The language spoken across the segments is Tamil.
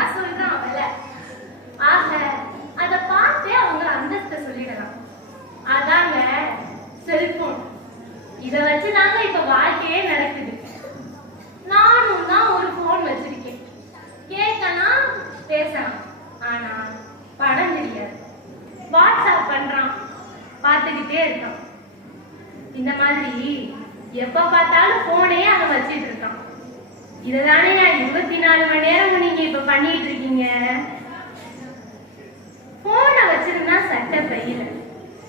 லட்சக்கணக்கா சொல்றான் அவன்ல ஆக அத பார்த்தே அவங்க அந்தஸ்தை சொல்லிடலாம் அதாங்க செல்போன் இத வச்சு தாங்க இப்ப வாழ்க்கையே நடக்குது நானும் தான் ஒரு போன் வச்சிருக்கேன் கேட்கலாம் பேசலாம் ஆனா படம் தெரியாது வாட்ஸ்அப் பண்றான் பார்த்துக்கிட்டே இருக்கான் இந்த மாதிரி எப்ப பார்த்தாலும் போனே அவன் வச்சிட்டு இருக்கான் இதுதானே நான் இருபத்தி நாலு மணி நேரம் நீங்க இப்ப பண்ணிட்டு இருக்கீங்க? போனை வச்சிருந்தா சட்டை பையில.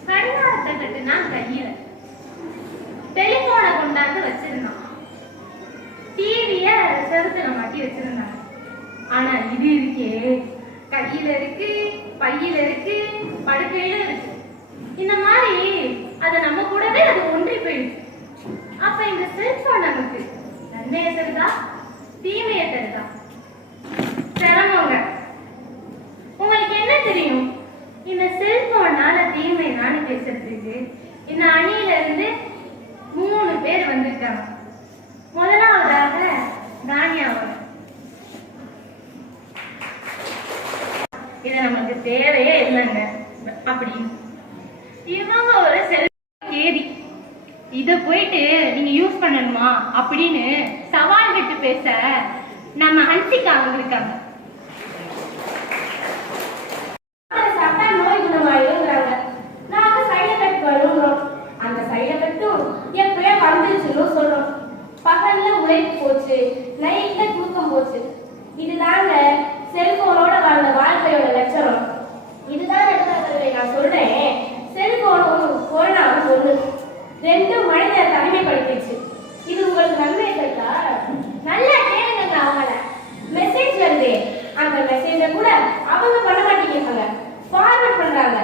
கடிகாரத்தை கட்டுனா கையில. டெலிபோனை கொண்டாந்து வச்சிருந்தான். டிவிய செருத்துல மாட்டி வச்சிருந்தாங்க ஆனா இது இருக்கே. கையில இருக்கு பையில இருக்கு படுக்கையில இருக்கு. இந்த மாதிரி அது நம்ம கூடவே அது ஒன்றி போயிடுச்சு. அப்ப இந்த செல்போன் நமக்கு நன்மையை தருதா தீமையை தருதா சிரமங்க. உங்களுக்கு என்ன தெரியும்? இந்த செல்போனால தீமை நானு பேசுறதுக்கு இந்த அணியில இருந்து மூணு பேர் வந்திருக்காங்க முதலாவதாக தானியா அவர்கள் இது நமக்கு தேவையே இல்லைங்க அப்படின்னு இவங்க ஒரு செல் தேதி இத போயிட்டு நீங்க யூஸ் பண்ணணுமா அப்படின்னு சவால் விட்டு பேச நம்ம ஹன்சிகா அவங்க இருக்காங்க சாப்பிட்டா நோய் குணமாயிருங்கிறாங்க நாங்க சைடு எஃபெக்ட் வருங்கிறோம் அந்த சைடு எஃபெக்ட்டும் எப்பயோ வந்துருச்சுன்னு சொல்றோம் பகல்ல உழைப்பு போச்சு நைட்ல தூக்கம் போச்சு இதுதாங்க செல்போனோட வாழ்ந்த வாழ்க்கையோட லட்சணம் இதுதான் நண்பர்களே நான் சொல்றேன் செல்போனும் கொரோனாவும் ஒண்ணு ரெண்டும் மனித தனிமைப்படுத்திடுச்சு இது உங்களுக்கு நன்மை இருக்கா நல்லா கேளுங்க அவங்கள மெசேஜ் வருதே அந்த மெசேஜ கூட அவங்க பண்ண மாட்டேங்கிறாங்க ஃபார்வர்ட் பண்றாங்க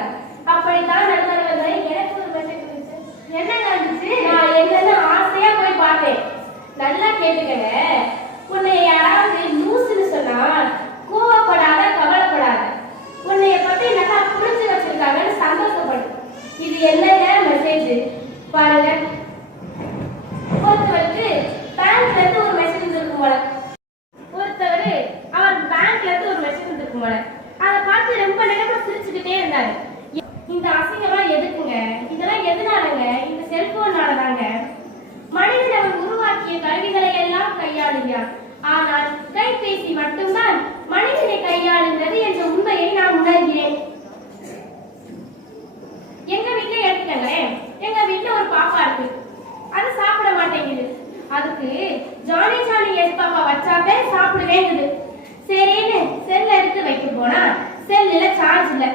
அப்படித்தான் நண்பர்களே எனக்கு ஒரு மெசேஜ் வந்துச்சு என்னங்க இருந்துச்சு நான் என்னன்னு ஆசையா போய் பார்த்தேன் நல்லா கேட்டுக்கங்க உன்னை யாராவது லூசுன்னு சொன்னா கோவப்படாத கவலைப்படாத உன்னைய பத்தி நல்லா புரிஞ்சு வச்சிருக்காங்கன்னு சந்தோஷப்படு இது என்னங்க மெசேஜ் பாருங்க ஒருத்தவருக்கு பேங்க்ல இருந்து ஒரு மெசேஜ் வந்திருக்கும் போல ஒருத்தவர் அவர் பேங்க்ல இருந்து ஒரு போல. அதை பார்த்து ரொம்ப நேரமா சிரிச்சுக்கிட்டே இருந்தாரு. இந்த அசிங்கம்லாம் எதுக்குங்க? இதெல்லாம் எதனாலங்க? இந்த செல்போனாலதாங்க மனிதன் அவன் உருவாக்கிய கருவிகளை எல்லாம் கையாளுகிறான். ஆனால் கைபேசி மட்டும்தான் மனிதனை கையாளுகிறது என்ற உண்மையை நான் உணர்கிறேன். எங்க வீட்டுல எடுத்துக்கங்களேன். எங்க வீட்டுல ஒரு பாப்பா இருக்கு. அது சாப்பிட மாட்டேங்குது. அதுக்கு ஜானி ஜானி எஸ் பாப்பா வச்சாவே சாப்பிடுவேங்குது போனா செல்லுல சார்ஜ் இல்ல.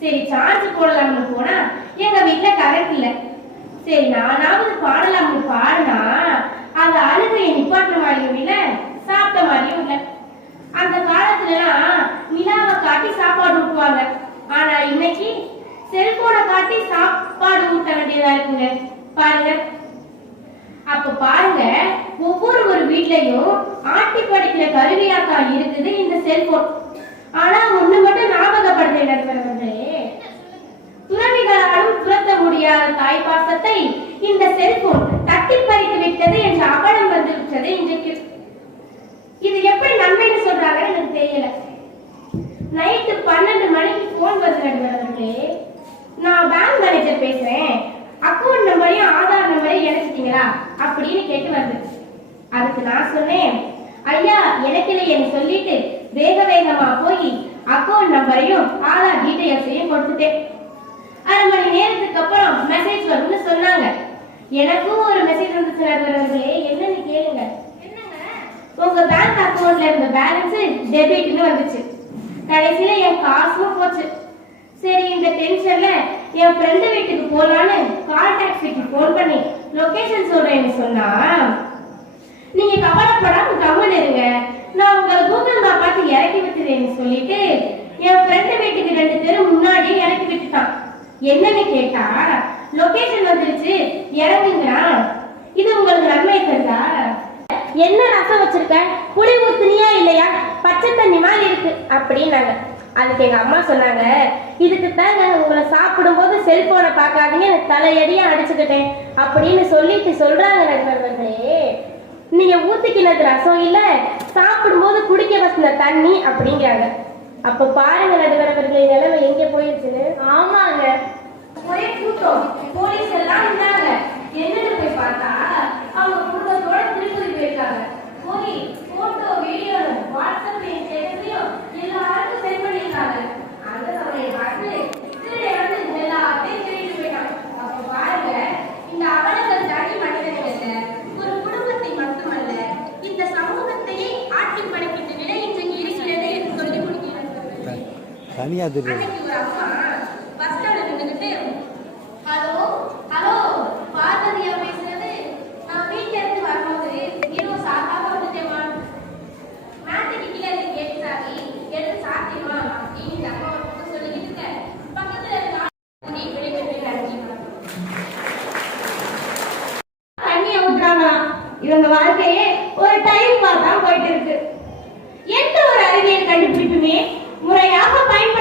சரி சார்ஜ் போடலாம்னு போனா எங்க வீட்டுல கரண்ட் இல்ல. சரி நானாவது பாடலாம்னு பாடினா அந்த அழுகையை நிப்பாட்டுற மாதிரியும் இல்ல சாப்பிட்ட மாதிரியும் இல்ல. அந்த காலத்துலலாம் நிலாவை காட்டி சாப்பாடு ஊட்டுவாங்க. ஆனா இன்னைக்கு செல்போனை காட்டி சாப்பாடு ஊட்ட வேண்டியதா இருக்குங்க. பாருங்க. அப்ப பாருங்க ஒவ்வொரு ஒரு வீட்லயும் ஆட்டி படிக்கிற கருவியாத்தான் இருக்குது இந்த செல்போன் ஆனா ஒண்ணு மட்டும் ஞாபகப்படுத்த நண்பர்களே. துறவிகளாலும் துரத்த முடியாத தாய் பாசத்தை இந்த செல்போன் தட்டி பறித்து விட்டது என்ற அவலம் வந்து விட்டது இன்றைக்கு. இது எப்படி நன்மைன்னு சொல்றாங்கன்னு எனக்கு தெரியல. நைட்டு பன்னெண்டு மணிக்கு போன் வருது நண்பர்களே. நான் பேங்க் மேனேஜர் பேசுறேன். அக்கௌண்ட் நம்பரையும் ஆதார் நம்பரையும் இணைச்சிட்டீங்களா? அப்படின்னு கேட்டு வருது. அதுக்கு நான் சொன்னேன். ஐயா இணைக்கலையேன்னு சொல்லிட்டு வேக வேகமா போய் அக்கௌண்ட் நம்பரையும் ஆதார் டீட்டெயில்ஸையும் கொடுத்துட்டேன். அரை மணி நேரத்துக்கு அப்புறம் மெசேஜ் வரும்னு சொன்னாங்க. எனக்கும் ஒரு மெசேஜ் வந்துச்சு நண்பர்களே என்னன்னு கேளுங்க. என்னங்க உங்க பேங்க் அக்கவுண்ட்ல இருந்த பேலன்ஸ் டெபிட்னு வந்துச்சு. கடைசியில என் காசும் போச்சு. சரி இந்த டென்ஷன்ல என் ஃப்ரெண்டு வீட்டுக்கு போலான்னு கால் டாக்ஸிக்கு ஃபோன் பண்ணி லொகேஷன் சொல்றேன்னு சொன்னா நீங்க கவலைப்படாம கவனம் இருங்க. நான் உங்களை கூகுள் மேப் பார்த்து இறக்கி விட்டுறேன்னு சொல்லிட்டு என் ஃப்ரெண்டு வீட்டுக்கு ரெண்டு பேரும் முன்னாடியே இறக்கி விட்டுட்டான். என்னன்னு கேட்டா லொகேஷன் வந்துருச்சு. இறங்குங்கிறான் இது உங்களுக்கு நன்மை தந்தா. என்ன ரசம் வச்சிருக்க? புளி ஊத்துனியா இல்லையா? பச்சை தண்ணி மாதிரி இருக்கு அப்படின்னாங்க. அதுக்கு எங்க அம்மா சொன்னாங்க இதுக்கு தாங்க உங்களை சாப்பிடும்போது செல்போனை பார்க்காதீங்க தலையடியா அடிச்சுக்கிட்டேன். அப்படின்னு சொல்லிட்டு சொல்றாங்க நண்பர்களே நீங்க ஊத்திக்கினது ரசம் இல்ல சாப்பிடும்போது குடிக்க வசந்த தண்ணி அப்படிங்கிறாங்க. அப்ப பாருங்க நடுவரவர்களை நிலைமை எங்க போயிருச்சுன்னு. ஆமாங்க. ஒரே கூட்டம். போலீஸ் எல்லாம் இருந்தாங்க. என்னன்னு போய் பார்த்தா அவங்க குடும்பத்தோட திருப்பதி போயிருக்காங்க. போய் போட்டோ வீடியோ வாட்ஸ்அப்லயும் ஸ்டேட்டஸ்லயும் எல்லாருக்கும் சென்ட் பண்ணிருக்காங்க அந்த சமயம் பார்த்து திருடை வந்து எல்லாத்தையும் திருடிட்டு போயிட்டாங்க அப்ப பாருங்க இந்த அவலங்கள் தனி மனிதர்கள் ஒரு குடும்பத்தை மட்டுமல்ல இந்த சமூகத்தையே ஆட்டி படைக்கின்ற நிலை இன்றைக்கு இருக்கிறது என்று சொல்லி முடிக்கிறார்கள் தனியாக தெரியும் அன்னைக்கு ஒரு அம்மா பஸ் ஸ்டாண்ட்ல நின்னுகிட்டு ஹலோ ஹலோ பார்வதியா பேசுறது நான் வீட்ல இருந்து வரும்போது இரவு சாப்பிடாம வந்துட்டேமா மேட்டுக்கு கீழே இருந்து கேட்டு சாவி எடுத்து சாப்பிட்டேமா அப்படின்னு இந்த அம்மா ஒரு பக்கம் சொல்லிக்கிட்டு இருக்க பக்கத்துல இருக்க ஆள் வெளியே போய் அடிச்சுமா தண்ணியை ஊத்துறாங்களாம் இவங்க வாழ்க்கையே ஒரு டைம் தான் போயிட்டு இருக்கு. எந்த ஒரு அறிவியல் கண்டுபிடிப்புமே முறையாக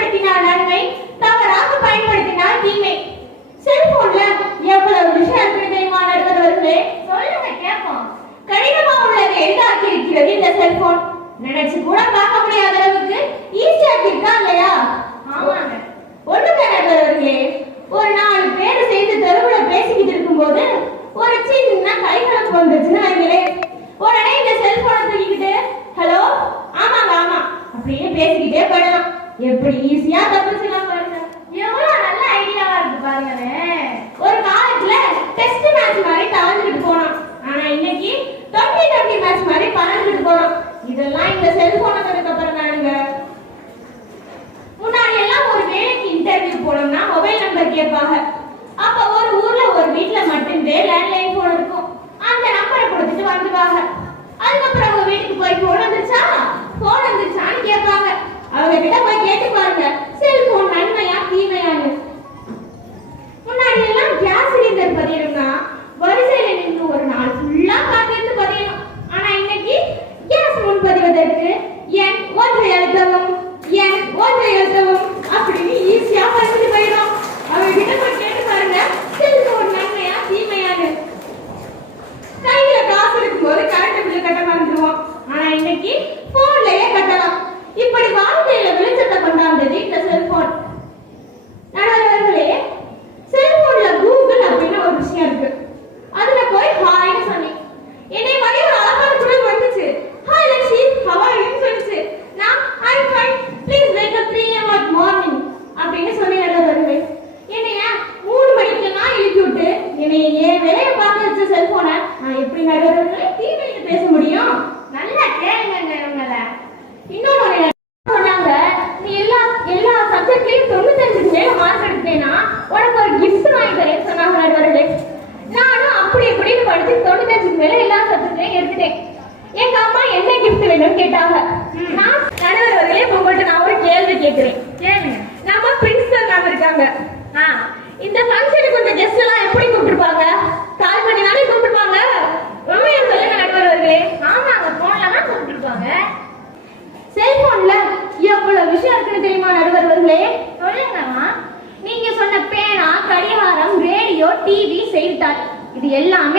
பயன்படுத்தினால் நன்மை தவறாக பயன்படுத்தினால் தீமை. செல்போன்ல எவ்வளவு விஷயம் இருக்கு தெரியுமா நடுவர்களே சொல்லுங்க கேட்போம். கடினமா உள்ளதை எளிதாக்கி இருக்கிறது இந்த செல்போன். நினைச்சு கூட பார்க்க முடியாத அளவுக்கு ஈஸியாக்கி இருக்கா இல்லையா? ஆமாங்க. ஒண்ணுங்க நடுவர்களே ஒரு நாலு பேர் சேர்ந்து தெருவுல பேசிக்கிட்டு இருக்கும்போது ஒரு சின்ன கைகலப்பு வந்துச்சுன்னு வைங்களேன். உடனே இந்த செல்போனை தூக்கிக்கிட்டு ஹலோ ஆமாங்க ஆமா. அப்படியே பேசிக்கிட்டே போயிடலாம். எப்படி ஈஸியா தப்பிச்சுலாம் பாருங்க. எவ்வளவு நல்ல ஐடியாவா இருக்கு பாருங்களேன் ஒரு காலத்துல டெஸ்ட் மேட்ச் மாதிரி கலந்துக்கிட்டு போனோம் ஆனா இன்னைக்கு டுவெண்ட்டி டுவெண்ட்டி மேட்ச் மாதிரி பறந்துட்டு போறோம் இதெல்லாம் இந்த செல்போன் வந்ததுக்கு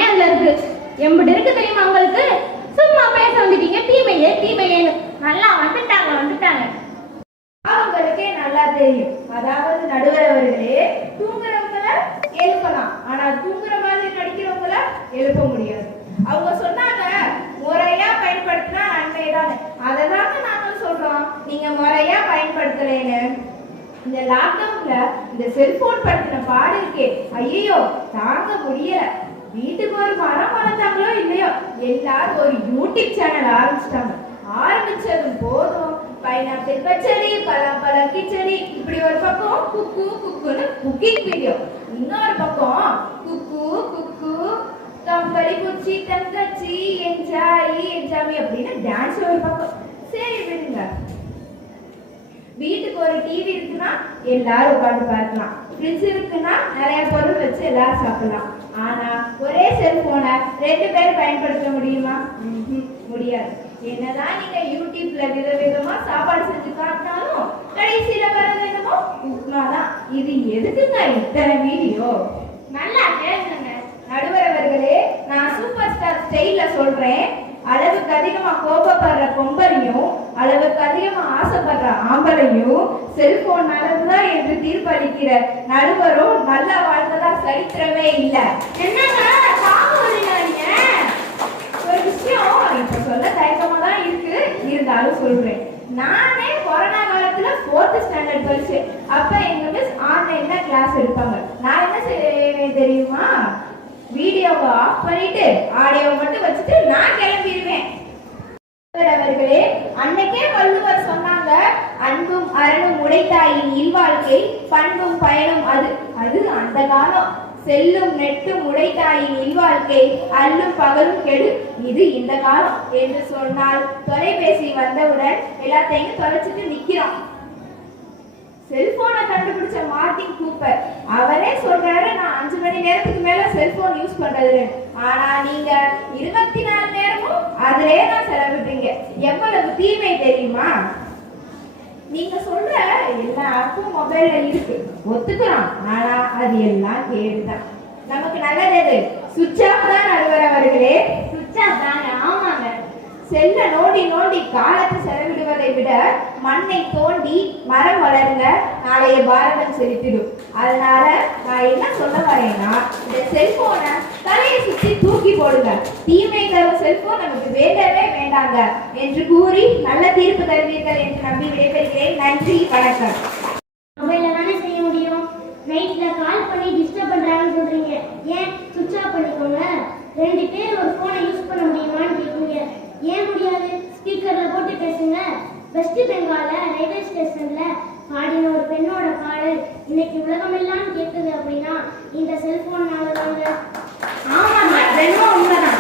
அதுல இருக்கு. எம்பிட்டு இருக்கு தெரியுமா உங்களுக்கு? சும்மா பேச வந்துட்டீங்க. தீமையே தீமையேன்னு. நல்லா வந்துட்டாங்க வந்துட்டாங்க. அவங்களுக்கே நல்லா தெரியும். அதாவது நடுவர் அவர்களே தூங்குறவங்கள எழுப்பலாம். ஆனா தூங்குற மாதிரி நடிக்கிறவங்கள எழுப்ப முடியாது. அவங்க சொன்னாங்க முறையா பயன்படுத்தினா நன்மைதானே அதை தாங்க நாங்களும் சொல்றோம். நீங்க முறையா பயன்படுத்தலைன்னு. இந்த லாக்டவுன்ல இந்த செல்போன் படுத்தின பாடு இருக்கே. ஐயோ தாங்க முடியல. வீட்டுக்கு ஒரு மரம் வளர்த்தாங்களோ இல்லையோ எல்லாரும் ஒரு யூடியூப் சேனல் ஆரம்பிச்சிட்டாங்க. ஆரம்பிச்சதும் போதும். பைனாப்பிள் பச்சடி பலாப்பழ கிச்சடி இப்படி ஒரு பக்கம் குக்கு குக்குன்னு குக்கிங் வீடியோ இன்னொரு பக்கம் குக்கு குக்கு கம்பளி குச்சி தங்கச்சி என்ஜாய் என்ஜாமி அப்படின்னு டான்ஸ் ஒரு பக்கம். சரி விடுங்க. வீட்டுக்கு ஒரு டிவி இருக்குன்னா எல்லாரும் உட்காந்து பார்க்கலாம். ஃப்ரிட்ஜ் இருக்குன்னா நிறைய பொருள் வச்சு எல்லாரும் சாப்பிடலாம். ஆனா ஒரே செல்போனை ரெண்டு பேர் பயன்படுத்த முடியுமா? முடியாது. என்னதான் நீங்க யூடியூப்ல விதவிதமா சாப்பாடு செஞ்சு காட்டினாலும் கடைசியில வர்றது என்னமோ உப்மா தான் இது எதுக்குங்க இத்தனை வீடியோ? நல்லா கேளுங்க. நடுவர் அவர்களே நான் சூப்பர் ஸ்டார் ஸ்டைல்ல சொல்றேன். அளவுக்கு அதிகமா கோபப்படுற பொம்பளையும் அளவுக்கு அதிகமா ஆசைப்படுற ஆம்பளையும் செல்போன் நல்லதுதான் என்று தீர்ப்பளிக்கிற நடுவரும் நல்ல வாழ்ந்ததா சரித்திரமே இல்லை. என்ன ஒரு விஷயம் இப்ப சொல்ல தயக்கமா தான் இருக்கு. இருந்தாலும் சொல்றேன். நானே கொரோனா காலத்துல ஃபோர்த் ஸ்டாண்டர்ட் படிச்சேன். அப்ப எங்க மிஸ் ஆன்லைன்ல கிளாஸ் எடுப்பாங்க. நான் என்ன செய்வேன் தெரியுமா? வீடியோவை ஆஃப் பண்ணிட்டு ஆடியோ மட்டும் வச்சுட்டு நான் கிளம்பிடுவேன். அவர்களே அன்னைக்கே வள்ளுவர் சொன்னாங்க அன்பும் அரணும் உடைத்தாயின் இல்வாழ்க்கை பண்பும் பயனும் அது அது அந்த காலம். செல்லும் நெட்டும் உடைத்தாயின் இல்வாழ்க்கை அல்லும் பகலும் கெடு இது இந்த காலம் என்று சொன்னால் தொலைபேசி வந்தவுடன் எல்லாத்தையும் தொலைச்சிட்டு நிக்கிறோம். செல்போனை கண்டுபிடிச்ச மார்ட்டின் கூப்பர் அவரே சொல்றாரு நான் அஞ்சு மணி நேரத்துக்கு மேல செல்போன் யூஸ் பண்றது ஆனா நீங்க இருபத்தி நாலு நேரமும் அதிலே தான் செலவிடுறீங்க. எவ்வளவு தீமை தெரியுமா? நீங்க சொல்ற எல்லா ஆப்பும் மொபைல்ல இருக்கு. ஒத்துக்கலாம் ஆனா அது எல்லாம் கேடுதான் நமக்கு நல்லது எது? சுவிட்ச் ஆஃப் தான் நடுவர் அவர்களே. சுவிட்ச் ஆஃப் தான்? ஆமா. செல்ல நோண்டி நோண்டி காலத்தை செலவிடுவதை விட மண்ணை தோண்டி மரம் வளருங்க நாளைய பாரதம் செலுத்திடும் அதனால நான் என்ன சொல்ல வரேன்னா இந்த செல்போனை தலையை சுற்றி தூக்கி போடுங்க. தீமை தரும் செல்போன் நமக்கு வேண்டவே வேண்டாங்க. என்று கூறி நல்ல தீர்ப்பு தருவீர்கள் என்று நம்பி விடைபெறுகிறேன். நன்றி வணக்கம் மொபைல்ல தானே செய்ய முடியும் நைட்ல கால் பண்ணி டிஸ்டர்ப் பண்றாங்கன்னு சொல்றீங்க ஏன் சுவிட்ச் ஆஃப் பண்ணிக்கோங்க ரெண்டு பேர் ஒரு போனை யூஸ் பண்ண முடியுமான்னு கேட்குறீங்க ஏன் முடியாது ஸ்பீக்கர்ல போட்டு பேசுங்க வெஸ்ட் பெங்கால்ல ரயில்வே ஸ்டேஷன்ல பாடின ஒரு பெண்ணோட பாடல் இன்னைக்கு உலகமெல்லாம் கேட்குது அப்படின்னா இந்த செல்போன்னால தாங்க ஆமாங்க ரெண்டும் உண்மைதான்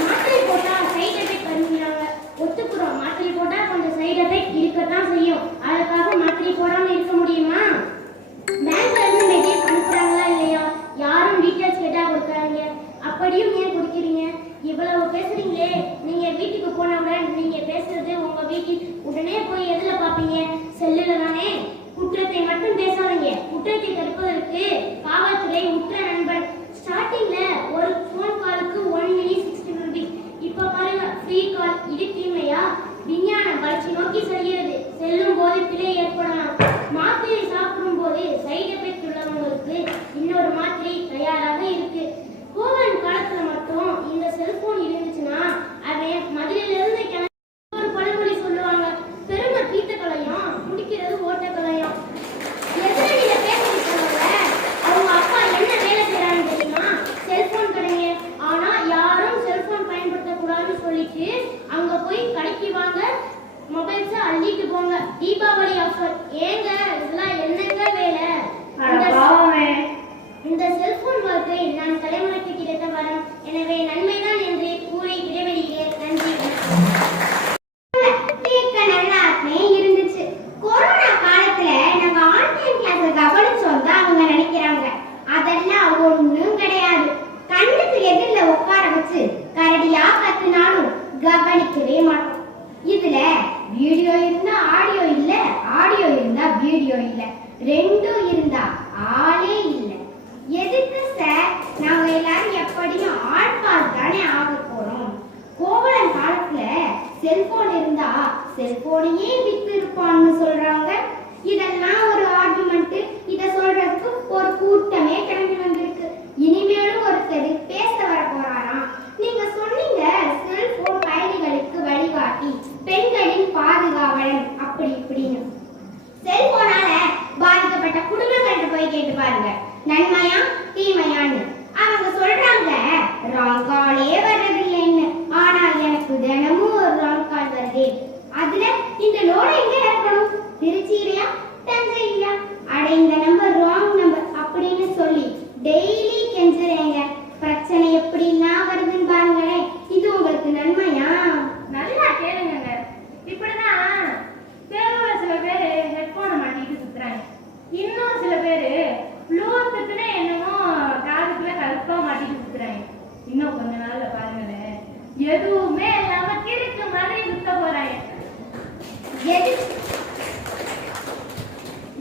மாத்திரை போட்டா சைடு எஃபெக்ட் வருங்கிறாங்க ஒத்துக்குறோம் மாத்திரை போட்டா கொஞ்சம் சைடு எஃபெக்ட் இருக்கத்தான் செய்யும் அதுக்காக மாத்திரை போடாம இருக்க முடியுமா பேங்க்ல இருந்து மெசேஜ் அனுப்புறாங்களா இல்லையா யாரும் டீடைல்ஸ் கேட்டா கொடுக்குறாங்க அப்படியும் ஏன் கொடுக்குறீங்க இவ்வளவு பேசுறீங்களே நீங்க வீட்டுக்கு போனவங்க நீங்க பேசுறது உங்க வீட்டில் Gaba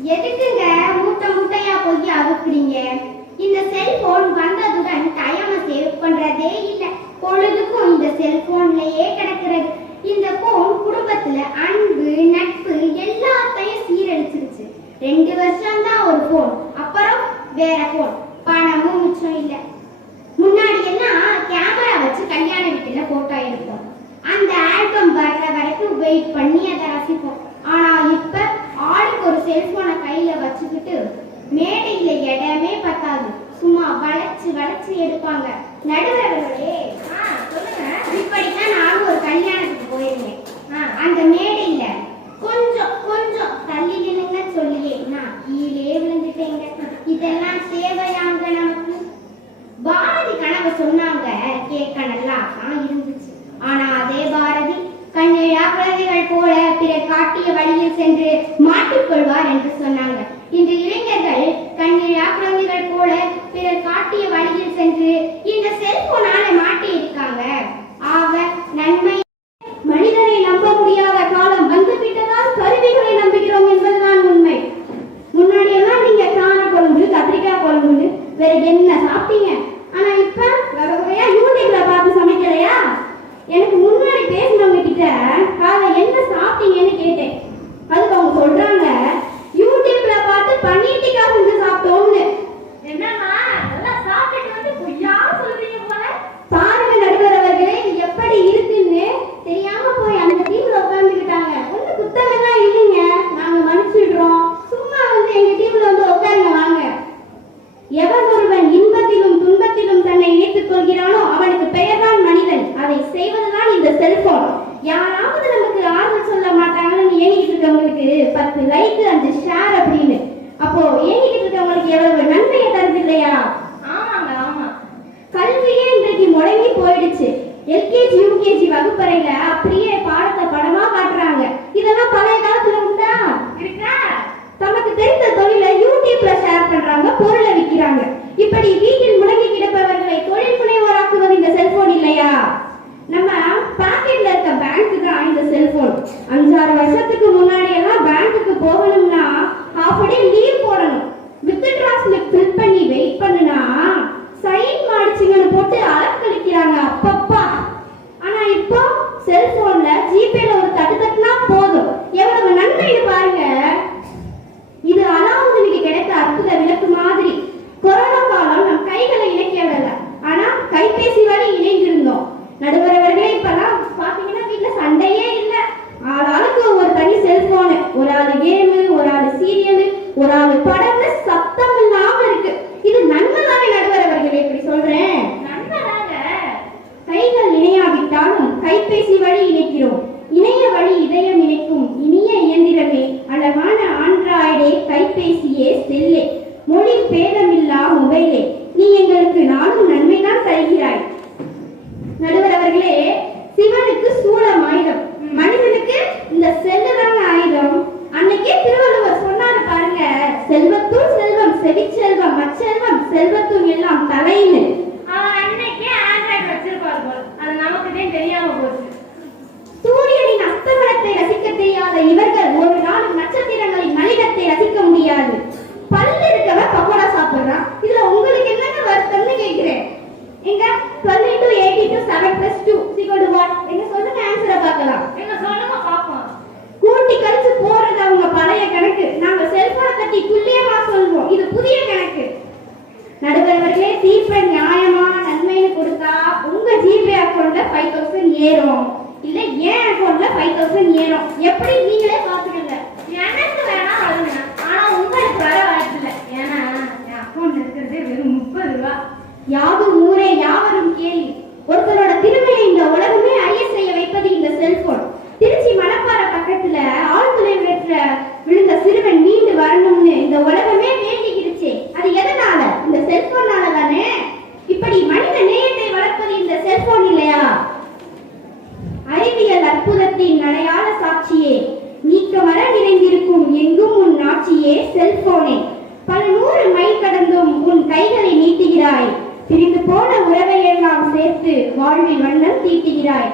எதுக்குங்க மூட்டை மூட்டையா போய் அவுக்குறீங்க இந்த செல்போன் வந்ததுடன் டைமை சேவ் பண்றதே இல்ல. பொழுதுக்கும் இந்த செல்போன்லயே கிடக்கிறது. இந்த போன் குடும்பத்துல அன்பு நட்பு எல்லாத்தையும் சீரழிச்சிருச்சு. ரெண்டு வருஷம் தான் ஒரு போன் அப்புறம் வேற போன் பணமும் மிச்சம் இல்ல. முன்னாடி எல்லாம் கேமரா வச்சு கல்யாண வீட்டுல போட்டோ எடுப்போம். அந்த ஆல்பம் வர்ற வரைக்கும் வெயிட் பண்ணி அதை ரசிப்போம். ஆனா இப்ப ஒரு செல்போனை கையில வச்சுக்கிட்டு மேடையில இடமே பத்தாது. சும்மா வளைச்சு வளைச்சு எடுப்பாங்க. நடுவர்களே இப்படித்தான் நானும் ஒரு கல்யாணத்துக்கு போயிருந்தேன். அந்த மேடை கொஞ்சம் கொஞ்சம் தள்ளி நின்னுங்க சொல்லியே நான் கீழே விழுந்துட்டேங்க இதெல்லாம் தேவையாங்க நமக்கு பாரதி கனவு சொன்னாங்க கேட்க நல்லா தான் இருந்துச்சு ஆனா அதே பாரதி கண்ணிழா குழந்தைகள் போல பிறர் காட்டிய வழியில் சென்று மாட்டிக்கொள்வார் என்று சொன்னாங்க இந்த இளைஞர்கள் கண்ணிழா குழந்தைகள் போல பிறர் காட்டிய வழியில் சென்று இந்த செல்போனால மாட்டி இருக்காங்க ஆக நன்மை மனிதனை நம்ப முடியாத காலம் வந்து விட்டதால் கருவிகளை நம்புகிறோம் என்பதுதான் உண்மை முன்னாடி எல்லாம் நீங்க காண குழம்பு கத்திரிக்காய் குழம்புன்னு வேற என்ன சாப்பிட்டீங்க ஆனா இப்ப வகை வகையா யூடியூப்ல பார்த்து சமைக்கலையா எனக்கு முன்னாடி பேசினவங்க கிட்ட காலை என்ன சாப்பிட்டீங்கன்னு கேட்டேன் அதுக்கு அவங்க சொல்றாங்க யூடியூப்ல பார்த்து பன்னீர் டிக்கா செஞ்சு சாப்பிட்டோம்னு என்னம்மா நல்லா சாப்பிட்டுட்டு வந்து பொய்யா சொல்றீங்க போல பாருங்க நடுவர் அவர்களே இது எப்படி இருக்குன்னு தெரியாம போய் அந்த டீம்ல உட்கார்ந்துக்கிட்டாங்க ஒண்ணு குத்தமெல்லாம் இல்லைங்க நாங்க மன்னிச்சிடுறோம் சும்மா வந்து எங்க டீம்ல வந்து உட்காருங்க வாங்க எவன் ஒருவன் இன்பத்திலும் துன்பத்திலும் தன்னை இணைத்துக் கொள்கிறானோ அவனுக்கு பெயர்தான் மனிதன் அதை செய்வதுதான் இந்த செல்போன் யாராவது நமக்கு ஆறுதல் சொல்ல மாட்டாங்கன்னு ஏங்கிட்டு இருக்கவங்களுக்கு பத்து லைக் அஞ்சு ஷேர் அப்படின்னு அப்போ ஏங்கிட்டு இருக்கவங்களுக்கு எவ்வளவு நன்மையை தருது இல்லையா? ஆமாங்க ஆமா. கல்வியே இன்றைக்கு முடங்கி போயிடுச்சு. எல்கேஜி யூகேஜி வகுப்பறையில அப்படியே பாடத்தை படமா காட்டுறாங்க. இதெல்லாம் பழைய காலத்துல உண்டா? இருக்கா? தமக்கு தெரிந்த தொழிலை யூடியூப்ல ஷேர் பண்றாங்க பொருளை விக்கிறாங்க இப்படி வீட்டில் முடங்கி கிடப்பவர்களை தொழில் முனைவோராக்குவது இந்த செல்போன் இல்லையா? நம்ம பாக்கெட்ல இருக்க பேங்க் தான் இந்த செல்போன் அஞ்சாறு வருஷத்துக்கு முன்னாடி எல்லாம் பேங்க்குக்கு போகணும்னா ஹாஃப் டே லீவ் போடணும். வித்ட்ரா ஸ்லிப் ஃபில் பண்ணி வெயிட் பண்ணுனா சைன் மாடிச்சிங்கன்னு போட்டு அலக்கடிக்கிறாங்க அப்பப்பா. ஆனா இப்போ செல்போன்ல ஜிபேல ஒரு தட்டு தட்டுனா போதும். எவ்வளவு நன்மைன்னு பாருங்க. ஏறும். இல்ல ஏன் அக்கௌண்ட்ல ஃபைவ் தௌசண்ட் ஏறும்? எப்படி நீங்களே பாத்துக்கங்க எனக்கு வேணா வளருங்க ஆனா உங்களுக்கு வர வாய்ப்பில்லை ஏன்னா என் அக்கௌண்ட் இருக்கிறதே வெறும் முப்பது ரூபா. யாதும் ஊரே யாவரும் கேள்வி ஒருத்தரோட திருமையை இந்த உலகமே அறிய செய்ய வைப்பது இந்த செல்போன் திருச்சி மணப்பாறை பக்கத்துல ஆழ்துளை வெற்ற விழுந்த சிறுவன் மீண்டு வரணும்னு இந்த உலகமே வேண்டிக்கிடுச்சே. அது எதனால? இந்த செல்போனால தானே இப்படி மனித நேயத்தை வளர்ப்பது இந்த செல்போன் இல்லையா? அறிவியல் அற்புதத்தின் அடையாள சாட்சியே. நீக்கமர நிறைந்திருக்கும் எங்கும் உன் ஆட்சியே செல்போனே. பல நூறு மைல் கடந்தும் உன் கைகளை நீட்டுகிறாய். பிரிந்து போன உறவை எல்லாம் சேர்த்து வாழ்வில் வண்ணம் தீட்டுகிறாய்.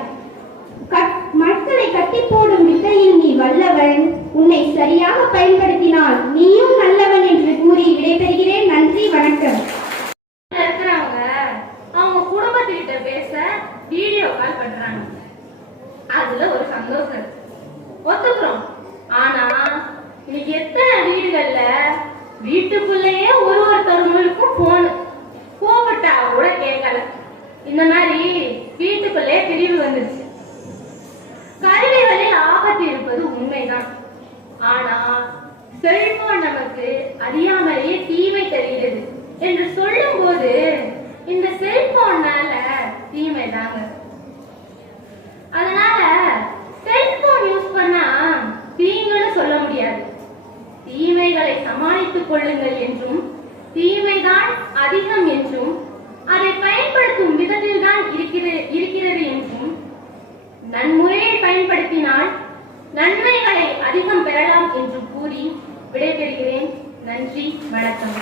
கட்- மக்களை கட்டி போடும் வித்தையில் நீ வல்லவன். உன்னை சரியாக பயன்படுத்தினால் நீயும் நல்லவன் என்று கூறி விடைபெறுகிறேன். நன்றி வணக்கம். இருக்கிறவங்க அவங்க குடும்பத்துக்கிட்ட பேச வீடியோ கால் பண்றாங்க. அதுல ஒரு சந்தோஷம். இருக்கு. ஒத்துக்கிறோம். ஆனா இன்னைக்கு எத்தனை வீடுகள்ல வீட்டுக்குள்ளேயே ஒரு ஒருத்தவங்களுக்கும் போன் கோபட்டா கூட கேட்கல. இந்த மாதிரி வீட்டுக்குள்ளே பிரிவு வந்துருச்சு. கருவிகளில் ஆபத்து இருப்பது உண்மைதான். ஆனா செல்போன் நமக்கு அறியாமலேயே தீமை தருகிறது. என்று சொல்லும் போது இந்த செல்போன்னால தீமை தாங்க அதனால செல்போன் யூஸ் பண்ணா தீங்குன்னு சொல்ல முடியாது. தீமைகளை சமாளித்துக் கொள்ளுங்கள் என்றும் தீமைதான் அதிகம் என்றும் அதை பயன்படுத்தும் விதத்தில் தான் இருக்கிறது இருக்கிறது என்றும் நன்முறையில் பயன்படுத்தினால் நன்மைகளை அதிகம் பெறலாம் என்று கூறி விடைபெறுகிறேன். நன்றி வணக்கம்.